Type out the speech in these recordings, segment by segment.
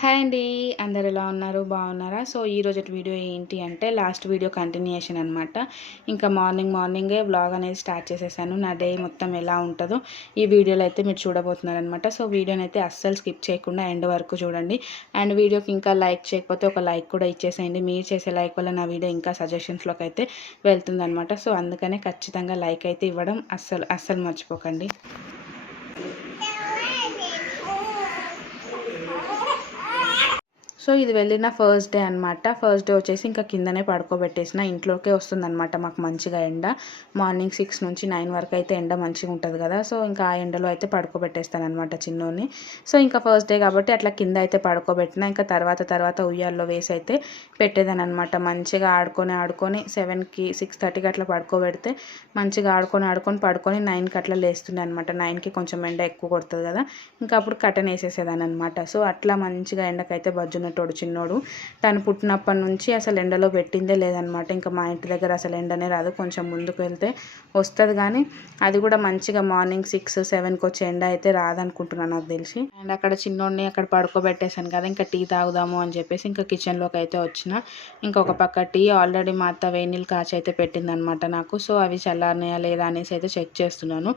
Hi అండి. అందరు ఎలా ఉన్నారు? బాగున్నారా? సో ఈరోజటి వీడియో ఏంటి అంటే లాస్ట్ వీడియో కంటిన్యూయేషన్ అనమాట. ఇంకా మార్నింగే వ్లాగ్ అనేది స్టార్ట్ చేసేసాను. నా డే మొత్తం ఎలా ఉంటుందో ఈ వీడియోలో అయితే మీరు చూడబోతున్నారనమాట. సో వీడియోని అయితే అస్సలు స్కిప్ చేయకుండా ఎండ్ వరకు చూడండి. అండ్ వీడియోకి ఇంకా లైక్ చేయకపోతే ఒక లైక్ కూడా ఇచ్చేసేయండి. మీరు చేసే లైక్ వల్ల నా వీడియో ఇంకా సజెషన్స్లోకి అయితే వెళ్తుందనమాట. సో అందుకనే ఖచ్చితంగా లైక్ అయితే ఇవ్వడం అస్సలు మర్చిపోకండి. సో ఇది వెళ్ళిన ఫస్ట్ డే అనమాట. ఫస్ట్ డే వచ్చేసి ఇంకా కిందనే పడుకోబెట్టేసిన. ఇంట్లోకే వస్తుందన్నమాట మాకు మంచిగా ఎండ. మార్నింగ్ 6 నుంచి 9 వరకు అయితే ఎండ మంచిగా ఉంటుంది కదా. సో ఇంకా ఆ ఎండలో అయితే పడుకోబెట్టేస్తాను అనమాట చిన్నోని. సో ఇంకా ఫస్ట్ డే కాబట్టి అట్లా కింద అయితే పడుకోబెట్టిన. ఇంకా తర్వాత ఉయ్యాల్లో వేసి అయితే పెట్టేదాన్ని అనమాట. మంచిగా ఆడుకొని 7కి 6:30కి అట్లా పడుకోబెడితే మంచిగా పడుకొని 9కి అట్లా లేస్తుండే అనమాట. 9కి కొంచెం ఎండ ఎక్కువ కొడుతుంది కదా, ఇంకా అప్పుడు కటన్ వేసేసేదాన్ని అనమాట. సో అట్లా మంచిగా ఎండకైతే బజ్జున్నటోడు చిన్నోడు. తను పుట్టినప్పటి నుంచి అసలు ఎండలో పెట్టిందే లేదనమాట. ఇంకా మా ఇంటి దగ్గర అసలు ఎండనే రాదు. కొంచెం ముందుకు వెళ్తే వస్తుంది, కానీ అది కూడా మంచిగా మార్నింగ్ 6-7కి వచ్చే ఎండ అయితే రాదనుకుంటున్నాను నాకు తెలిసి. అండ్ అక్కడ చిన్నోడిని అక్కడ పడుకోబెట్టేశాను కదా, ఇంకా టీ తాగుదాము అని చెప్పేసి ఇంకా కిచెన్లోకి అయితే వచ్చిన. ఇంకొక పక్క టీ ఆల్రెడీ మా అత్త వేడి నీళ్ళు కాచి అయితే పెట్టిందనమాట నాకు. సో అవి చల్లారినాయా లేదా అనేసి అయితే చెక్ చేస్తున్నాను.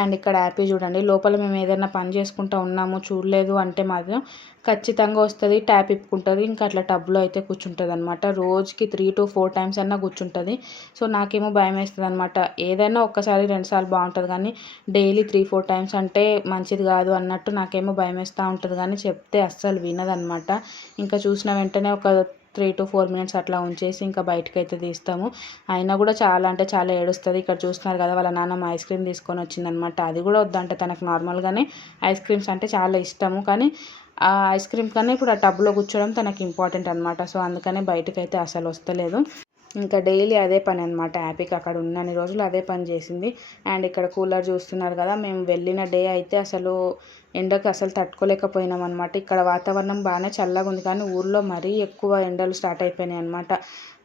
అండ్ ఇక్కడ యాపీ చూడండి, లోపల మేము ఏదైనా పని చేసుకుంటూ ఉన్నాము చూడలేదు అంటే మాత్రం ఖచ్చితంగా వస్తుంది, ట్యాప్ ఇప్పుకుంటుంది, ఇంకా అట్లా టబ్లో అయితే కూర్చుంటుంది అనమాట. రోజుకి 3-4 టైమ్స్ అన్నా కూర్చుంటుంది. సో నాకేమో భయం వేస్తుంది అనమాట. ఏదైనా ఒక్కసారి 2 సార్లు బాగుంటుంది, కానీ డైలీ 3-4 టైమ్స్ అంటే మంచిది కాదు అన్నట్టు నాకేమో భయం వేస్తూ ఉంటుంది, కానీ చెప్తే అస్సలు వినదనమాట. ఇంకా చూసిన వెంటనే ఒక 3-4 మినిట్స్ అట్లా ఉంచేసి ఇంకా బయటకు అయితే తీస్తాము. అయినా కూడా చాలా అంటే చాలా ఏడుస్తుంది. ఇక్కడ చూస్తున్నారు కదా, వాళ్ళ నాన్నమ్మ ఐస్ క్రీమ్ తీసుకొని వచ్చిందనమాట. అది కూడా వద్దంటే తనకు నార్మల్గానే ఐస్ క్రీమ్స్ అంటే చాలా ఇష్టము, కానీ ఆ ఐస్ క్రీమ్ కన్నా ఇప్పుడు ఆ టబ్లో కూర్చోవడం తనకి ఇంపార్టెంట్ అనమాట. సో అందుకనే బయటకైతే అసలు వస్తలేదు. ఇంకా డైలీ అదే పని అనమాట. హ్యాపీకి అక్కడ ఉన్నన్ని రోజులు అదే పని చేసింది. అండ్ ఇక్కడ కూలర్ చూస్తున్నారు కదా, మేము వెళ్ళిన డే అయితే అసలు ఎండకు అసలు తట్టుకోలేకపోయినాం అనమాట. ఇక్కడ వాతావరణం బాగానే చల్లగా ఉంది, కానీ ఊర్లో మరీ ఎక్కువ ఎండలు స్టార్ట్ అయిపోయినాయి అనమాట.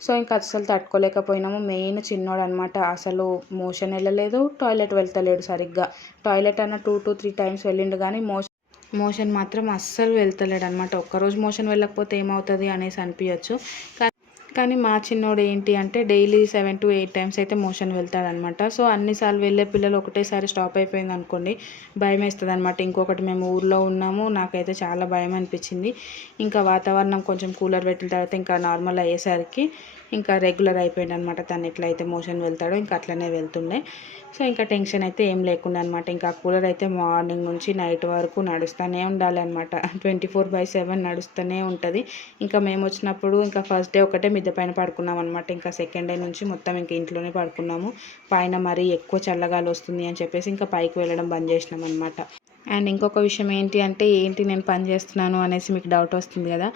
సో ఇంకా అసలు తట్టుకోలేకపోయినాము. మెయిన్ చిన్నోడు అనమాట, అసలు మోషన్ వెళ్ళలేదు, టాయిలెట్ వెళ్తలేడు సరిగ్గా. టాయిలెట్ అన్న 2-3 టైమ్స్ వెళ్ళిండు, కానీ మోషన్ మాత్రం అస్సలు వెళ్తలేడు అనమాట. ఒక్కరోజు మోషన్ వెళ్ళకపోతే ఏమవుతుంది అనేసి అనిపించచ్చు, కానీ మా చిన్నోడు ఏంటి అంటే డైలీ 7-8 టైమ్స్ అయితే మోషన్ వెళ్తాడనమాట. సో అన్నిసార్లు వెళ్ళే పిల్లలు ఒకటేసారి స్టాప్ అయిపోయింది అనుకోండి, భయం వేస్తుంది అనమాట. ఇంకొకటి మేము ఊర్లో ఉన్నాము, నాకైతే చాలా భయం అనిపించింది. ఇంకా వాతావరణం కొంచెం కూలర్ పెట్టిన తర్వాత ఇంకా నార్మల్ అయ్యేసరికి ఇంకా రెగ్యులర్ అయిపోయింది అనమాట. తను ఎట్లయితే మోషన్ వెళ్తాడో ఇంకా అట్లనే వెళ్తుండే. సో ఇంకా టెన్షన్ అయితే ఏం లేకుండా అనమాట. ఇంకా కూలర్ అయితే మార్నింగ్ నుంచి నైట్ వరకు నడుస్తూనే ఉండాలి అనమాట. 24/7 నడుస్తూనే ఉంటుంది. ఇంకా మేము వచ్చినప్పుడు ఇంకా ఫస్ట్ డే ఒకటే మిద్దె పైన పడుకున్నాం అనమాట. ఇంకా సెకండ్ డే నుంచి మొత్తం ఇంకా ఇంట్లోనే పడుకున్నాము. పైన మరీ ఎక్కువ చల్లగాలి వస్తుంది అని చెప్పేసి ఇంకా పైకి వెళ్ళడం బంద్ చేసినాం అనమాట. అండ్ ఇంకొక విషయం ఏంటి అంటే, నేను పని చేస్తున్నాను అనేసి మీకు డౌట్ వస్తుంది కదా.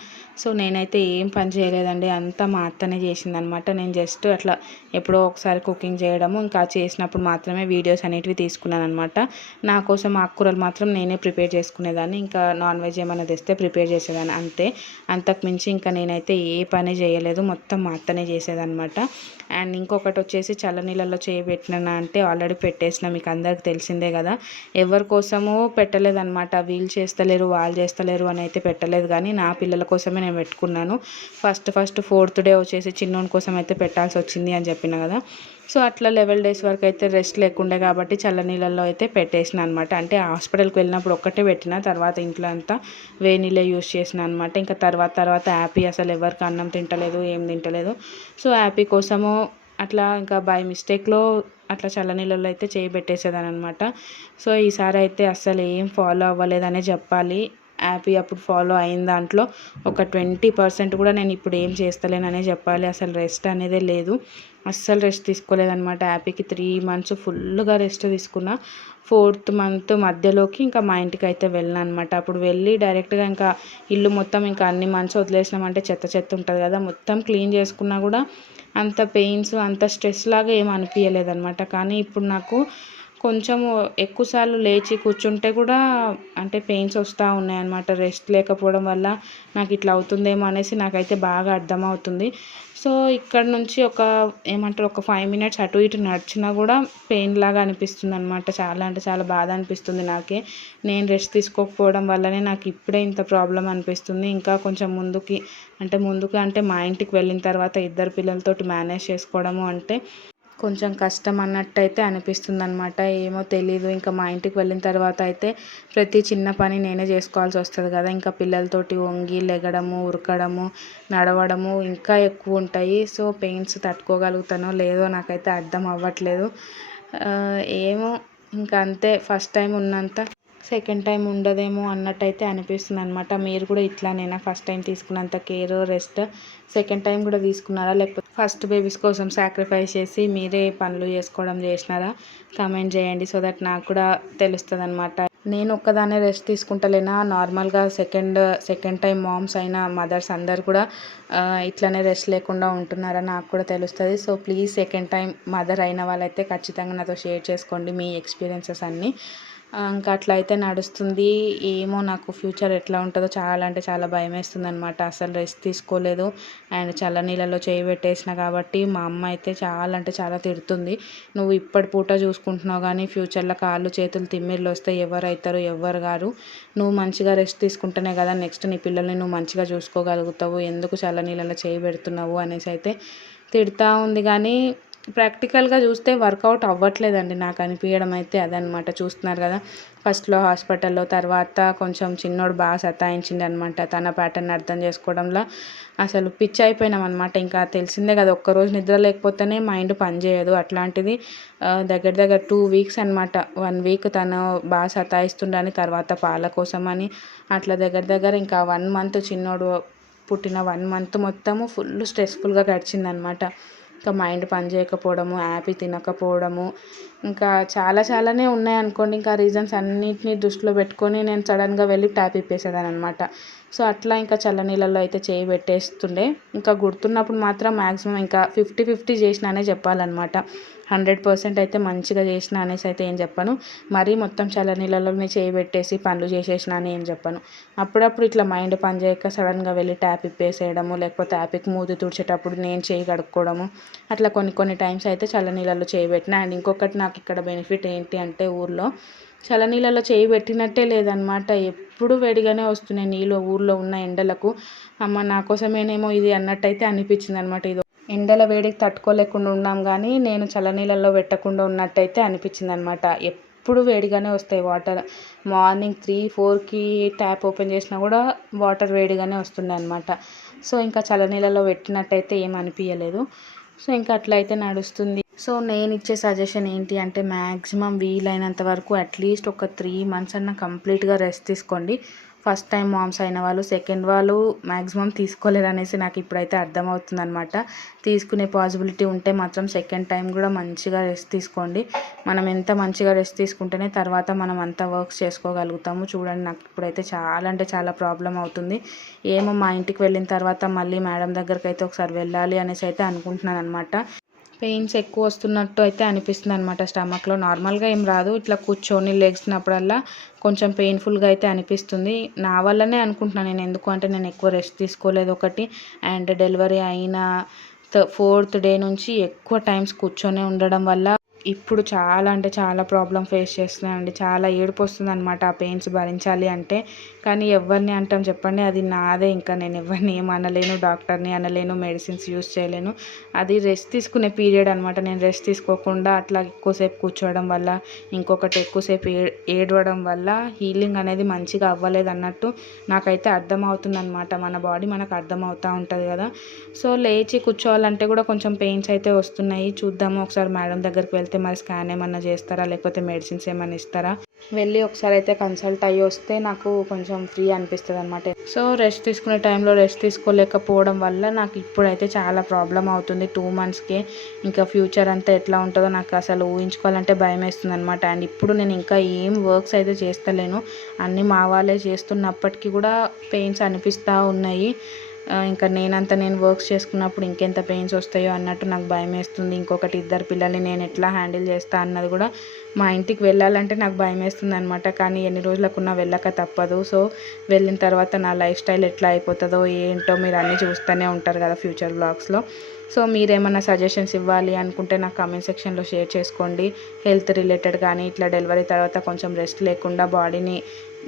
సో నేనైతే ఏం పని చేయలేదండి, అంతా మా అత్తనే చేసిందనమాట. నేను జస్ట్ అట్లా ఎప్పుడో ఒకసారి కుకింగ్ చేయడము, ఇంకా చేసినప్పుడు మాత్రమే వీడియోస్ అనేటివి తీసుకున్నాను అనమాట. నా కోసం ఆకుకూరలు మాత్రం నేనే ప్రిపేర్ చేసుకునేదాన్ని. ఇంకా నాన్ వెజ్ ఏమైనా తెస్తే ప్రిపేర్ చేసేదాన్ని అంతే. అంతకుమించి ఇంకా నేనైతే ఏ పని చేయలేదు, మొత్తం మా అత్తనే చేసేదనమాట. అండ్ ఇంకొకటి వచ్చేసి చల్లనీళ్ళల్లో చేయబెట్టినా అంటే ఆల్రెడీ పెట్టేసిన, మీకు అందరికి తెలిసిందే కదా. ఎవరి కోసమో పెట్టలేదన్నమాట. వీళ్ళు చేస్తలేరు వాళ్ళు చేస్తలేరు అని అయితే పెట్టలేదు, కానీ నా పిల్లల కోసమే నేను పెట్టుకున్నాను. ఫస్ట్ 4th డే వచ్చేసి చిన్నోని కోసం అయితే పెట్టాల్సి వచ్చింది అని చెప్పిన కదా. సో అట్లా 11 days వరకు అయితే రెస్ట్ లేకుండే కాబట్టి చల్లనీళ్ళల్లో అయితే పెట్టేసిన అనమాట. అంటే హాస్పిటల్కి వెళ్ళినప్పుడు ఒక్కటే పెట్టిన, తర్వాత ఇంట్లో అంతా వేడి నీళ్ళే యూస్ చేసిన అనమాట. ఇంకా తర్వాత హ్యాపీ అసలు ఎవరికి అన్నం తింటలేదు, ఏం తింటలేదు. సో హ్యాపీ కోసము అట్లా ఇంకా బై మిస్టేక్లో అట్లా చల్లనీళ్ళలో అయితే చేయబెట్టేసేదాని అనమాట. సో ఈసారి అయితే అస్సలు ఏం ఫాలో అవ్వలేదనే చెప్పాలి. హ్యాపీ అప్పుడు ఫాలో అయిన దాంట్లో ఒక 20% కూడా నేను ఇప్పుడు ఏం చేస్తలేననే చెప్పాలి. అసలు రెస్ట్ అనేదే లేదు, అస్సలు రెస్ట్ తీసుకోలేదనమాట. హ్యాపీకి 3 months ఫుల్గా రెస్ట్ తీసుకున్నా. 4th month మధ్యలోకి ఇంకా మా ఇంటికి అయితే వెళ్ళాను అనమాట. అప్పుడు వెళ్ళి డైరెక్ట్గా ఇంకా ఇల్లు మొత్తం ఇంకా అన్ని మంత్స్ వదిలేసినామంటే చెత్త ఉంటుంది కదా, మొత్తం క్లీన్ చేసుకున్నా కూడా అంత పెయిన్స్ అంత స్ట్రెస్ లాగా ఏం అనిపించలేదన్నమాట. కానీ ఇప్పుడు నాకు కొంచెము ఎక్కువ సార్లు లేచి కూర్చుంటే కూడా అంటే పెయిన్స్ వస్తూ ఉన్నాయన్నమాట. రెస్ట్ లేకపోవడం వల్ల నాకు ఇట్లా అవుతుందేమో అనేసి నాకైతే బాగా అర్థమవుతుంది. సో ఇక్కడ నుంచి ఒక 5 మినిట్స్ అటు ఇటు నడిచినా కూడా పెయిన్ లాగా అనిపిస్తుంది అనమాట. చాలా అంటే చాలా బాధ అనిపిస్తుంది నాకే. నేను రెస్ట్ తీసుకోకపోవడం వల్లనే నాకు ఇప్పుడే ఇంత ప్రాబ్లం అనిపిస్తుంది. ఇంకా కొంచెం ముందుకు అంటే మా ఇంటికి వెళ్ళిన తర్వాత ఇద్దరు పిల్లలతోటి మేనేజ్ చేసుకోవడము అంటే కొంచెం కష్టం అన్నట్టయితే అనిపిస్తుంది అనమాట. ఏమో తెలీదు. ఇంకా మా ఇంటికి వెళ్ళిన తర్వాత అయితే ప్రతి చిన్న పని నేనే చేసుకోవాల్సి వస్తుంది కదా. ఇంకా పిల్లలతోటి వంగి లెగడము, ఉరకడము, నడవడము ఇంకా ఎక్కువ ఉంటాయి. సో పెయిన్స్ తట్టుకోగలుగుతానో లేదో నాకైతే అర్థం అవ్వట్లేదు. ఏమో ఇంకా అంతే. ఫస్ట్ టైం ఉన్నంత సెకండ్ టైం ఉండదేమో అన్నట్టయితే అనిపిస్తుంది అనమాట. మీరు కూడా ఇట్లానేనా? ఫస్ట్ టైం తీసుకున్నంత కేర్, రెస్ట్ సెకండ్ టైం కూడా తీసుకున్నారా? లేకపోతే ఫస్ట్ బేబీస్ కోసం సాక్రిఫైస్ చేసి మీరే పనులు చేసినారా? కామెంట్ చేయండి. సో దట్ నాకు కూడా తెలుస్తుంది అనమాట. నేను ఒక్కదాన్నే రెస్ట్ తీసుకుంటలేనా? నార్మల్గా సెకండ్ టైం మామ్స్ అయినా మదర్స్ అందరు కూడా ఇట్లానే రెస్ట్ లేకుండా ఉంటున్నారా? నాకు కూడా తెలుస్తుంది. So please second time mother అయిన వాళ్ళైతే ఖచ్చితంగా నాతో షేర్ చేసుకోండి మీ ఎక్స్పీరియన్సెస్ అన్నీ. ఇంకా అట్లా అయితే నడుస్తుంది. ఏమో నాకు ఫ్యూచర్ ఎట్లా ఉంటుందో చాలా అంటే చాలా భయం వేస్తుంది అనమాట. అసలు రెస్ట్ తీసుకోలేదు అండ్ చల్ల నీళ్ళలో చేయి పెట్టేసిన కాబట్టి మా అమ్మ అయితే చాలా అంటే చాలా తిడుతుంది. నువ్వు ఇప్పటి పూట చూసుకుంటున్నావు కానీ ఫ్యూచర్లో కాళ్ళు చేతులు తిమ్మిర్లు వస్తే ఎవరు అవుతారు? ఎవ్వరు గారు. నువ్వు మంచిగా రెస్ట్ తీసుకుంటేనే కదా నెక్స్ట్ నీ పిల్లల్ని నువ్వు మంచిగా చూసుకోగలుగుతావు. ఎందుకు చల్ల నీళ్ళలో చేయి పెడుతున్నావు అనేసి అయితే తిడతా ఉంది. కానీ ప్రాక్టికల్గా చూస్తే వర్కౌట్ అవ్వట్లేదండి. నాకు అనిపించడం అయితే అదనమాట. చూస్తున్నారు కదా, ఫస్ట్లో హాస్పిటల్లో, తర్వాత కొంచెం చిన్నోడు బాగా సతాయించింది అనమాట. తన ప్యాటర్న్ అర్థం చేసుకోవడంలో అసలు పిచ్చి అయిపోయినాం అనమాట. ఇంకా తెలిసిందే కదా, ఒక్కరోజు నిద్ర లేకపోతేనే మైండ్ పనిచేయదు. అట్లాంటిది దగ్గర దగ్గర 2 వీక్స్ అనమాట. 1 వీక్ తను బాగా సతాయిస్తుండని, తర్వాత పాల కోసమని అట్లా దగ్గర దగ్గర ఇంకా 1 మంత్, చిన్నోడు పుట్టిన 1 మంత్ మొత్తము ఫుల్ స్ట్రెస్ఫుల్గా గడిచిందనమాట. ఇంకా మైండ్ పని చేయకపోవడము, హ్యాపీ తినకపోవడము, ఇంకా చాలానే ఉన్నాయనుకోండి. ఇంకా రీజన్స్ అన్నిటిని దృష్టిలో పెట్టుకొని నేను సడన్గా వెళ్ళి ట్యాప్ ఇప్పేసేదాన్ని అనమాట. సో అట్లా ఇంకా చల్లనీళ్ళల్లో అయితే చేయి పెట్టేస్తుండే. ఇంకా గుర్తున్నప్పుడు మాత్రం మ్యాక్సిమం ఇంకా 50-50 చేసినానే చెప్పాలన్నమాట. 100% అయితే మంచిగా చేసిన అనేసి అయితే ఏం చెప్పను. మరీ మొత్తం చల్లనీళ్ళలోనే చేయి పెట్టేసి పనులు చేసేసిన అని ఏం చెప్పను. అప్పుడప్పుడు ఇట్లా మైండ్ పని చేయక సడన్గా వెళ్ళి ట్యాప్ ఇప్పేసేయడము, లేకపోతే ట్యాప్కి మూతి తుడిచేటప్పుడు నేను చేయి కడుక్కోవడము, అట్లా కొన్ని టైమ్స్ అయితే చల్లనీళ్ళలో చేయి పెట్టిన. అండ్ ఇంకొకటి నాకు ఇక్కడ బెనిఫిట్ ఏంటి అంటే, ఊర్లో చల్లనీళ్ళలో చేయి పెట్టినట్టే లేదనమాట. ఎప్పుడు వేడిగానే వస్తున్నాయి నీళ్ళు. ఊర్లో ఉన్న ఎండలకు అమ్మ నా కోసమేనేమో ఇది అన్నట్టయితే అనిపించింది అనమాట. ఇది ఎండల వేడికి తట్టుకోలేకుండా ఉన్నాం కానీ నేను చల్లనీళ్ళల్లో పెట్టకుండా ఉన్నట్టయితే అనిపించింది అనమాట. ఎప్పుడు వేడిగానే వస్తాయి వాటర్. మార్నింగ్ 3-4కి ట్యాప్ ఓపెన్ చేసినా కూడా వాటర్ వేడిగానే వస్తున్నాయి అనమాట. సో ఇంకా చల్లనీళ్ళలో పెట్టినట్టయితే ఏం అనిపించలేదు. సో ఇంకా అట్లయితే నడుస్తుంది. సో నేను ఇచ్చే సజెషన్ ఏంటి అంటే, మ్యాక్సిమం వీలైనంత వరకు అట్లీస్ట్ ఒక 3 మంత్స్ అన్న కంప్లీట్గా రెస్ట్ తీసుకోండి. ఫస్ట్ టైం మామ్స్ అయిన వాళ్ళు, సెకండ్ వాళ్ళు మ్యాక్సిమం తీసుకోలేరు అనేసి నాకు ఇప్పుడైతే అర్థమవుతుంది అనమాట. తీసుకునే పాసిబిలిటీ ఉంటే మాత్రం సెకండ్ టైం కూడా మంచిగా రెస్ట్ తీసుకోండి. మనం ఎంత మంచిగా రెస్ట్ తీసుకుంటేనే తర్వాత మనం అంత వర్క్స్ చేసుకోగలుగుతాము. చూడండి, నాకు ఇప్పుడైతే చాలా అంటే చాలా ప్రాబ్లం అవుతుంది. ఏమో మా ఇంటికి వెళ్ళిన తర్వాత మళ్ళీ మేడం దగ్గరికి అయితే ఒకసారి వెళ్ళాలి అనేసి అయితే అనుకుంటున్నాను అనమాట. పెయిన్స్ ఎక్కువ వస్తున్నట్టు అయితే అనిపిస్తుంది అనమాట స్టమక్లో. నార్మల్గా ఏం రాదు, ఇట్లా కూర్చొని లేచినప్పుడల్లా కొంచెం పెయిన్ఫుల్గా అయితే అనిపిస్తుంది. నా వల్లనే అనుకుంటున్నాను నేను. ఎందుకు అంటే నేను ఎక్కువ రెస్ట్ తీసుకోలేదు ఒకటి, అండ్ డెలివరీ అయిన 4th డే నుంచి ఎక్కువ టైమ్స్ కూర్చొని ఉండడం వల్ల ఇప్పుడు చాలా అంటే చాలా ప్రాబ్లం ఫేస్ చేస్తున్నానండి. చాలా ఏడుపు వస్తుంది అనమాట ఆ పెయిన్స్ భరించాలి అంటే. కానీ ఎవరిని అంటాం చెప్పండి, అది నాదే. ఇంకా నేను ఎవరిని ఏం అనలేను, డాక్టర్ని అనలేను, మెడిసిన్స్ యూస్ చేయలేను. అది రెస్ట్ తీసుకునే పీరియడ్ అనమాట. నేను రెస్ట్ తీసుకోకుండా అట్లా ఎక్కువసేపు కూర్చోవడం వల్ల, ఇంకొకటి ఎక్కువసేపు ఏడవడం వల్ల హీలింగ్ అనేది మంచిగా అవ్వలేదు అన్నట్టు నాకైతే అర్థమవుతుంది అనమాట. మన బాడీ మనకు అర్థమవుతూ ఉంటుంది కదా. సో లేచి కూర్చోవాలంటే కూడా కొంచెం పెయిన్స్ అయితే వస్తున్నాయి. చూద్దాము, ఒకసారి మేడం దగ్గరికి వెళ్తే మరి స్కాన్ ఏమన్నా చేస్తారా, లేకపోతే మెడిసిన్స్ ఏమన్నా ఇస్తారా, వెళ్ళి ఒకసారి అయితే కన్సల్ట్ అయ్యి వస్తే నాకు కొంచెం ఫ్రీ అనిపిస్తుంది అనమాట. సో రెస్ట్ తీసుకునే టైంలో రెస్ట్ తీసుకోలేకపోవడం వల్ల నాకు ఇప్పుడైతే చాలా ప్రాబ్లం అవుతుంది 2 మంత్స్కే. ఇంకా ఫ్యూచర్ అంతా ఎట్లా ఉంటుందో నాకు అసలు ఊహించుకోవాలంటే భయం వేస్తుంది అనమాట. అండ్ ఇప్పుడు నేను ఇంకా ఏం వర్క్స్ అయితే చేస్తలేను, అన్నీ మా వాళ్ళే చేస్తున్నప్పటికీ కూడా పెయిన్స్ అనిపిస్తూ ఉన్నాయి. ఇంకా నేను వర్క్స్ చేసుకున్నప్పుడు ఇంకెంత పెయిన్స్ వస్తాయో అన్నట్టు నాకు భయమేస్తుంది. ఇంకొకటి ఇద్దరు పిల్లల్ని నేను ఎట్లా హ్యాండిల్ చేస్తా అన్నది కూడా మా ఇంటికి వెళ్ళాలంటే నాకు భయమేస్తుంది అనమాట. కానీ ఎన్ని రోజులకున్నా వెళ్ళక తప్పదు. సో వెళ్ళిన తర్వాత నా లైఫ్ స్టైల్ ఎట్లా అయిపోతుందో ఏంటో మీరు అన్నీ చూస్తూనే ఉంటారు కదా ఫ్యూచర్ వ్లాగ్స్లో. సో మీరేమన్నా సజెషన్స్ ఇవ్వాలి అనుకుంటే నాకు కామెంట్ సెక్షన్లో షేర్ చేసుకోండి. హెల్త్ రిలేటెడ్ కానీ ఇట్లా డెలివరీ తర్వాత కొంచెం రెస్ట్ లేకుండా బాడీని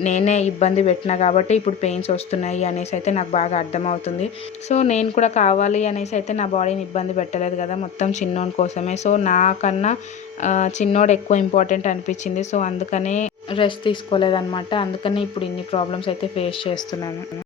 నేనే ఇబ్బంది పెట్టినా కాబట్టి ఇప్పుడు పెయిన్స్ వస్తున్నాయి అనేసి అయితే నాకు బాగా అర్థమవుతుంది. సో నేను కూడా కావాలి అనేసి అయితే నా బాడీని ఇబ్బంది పెట్టలేదు కదా, మొత్తం చిన్నోని కోసమే. సో నాకన్నా చిన్నోడు ఎక్కువ ఇంపార్టెంట్ అనిపించింది. సో అందుకనే రెస్ట్ తీసుకోలేదన్నమాట. అందుకనే ఇప్పుడు ఇన్ని ప్రాబ్లమ్స్ అయితే ఫేస్ చేస్తున్నాను.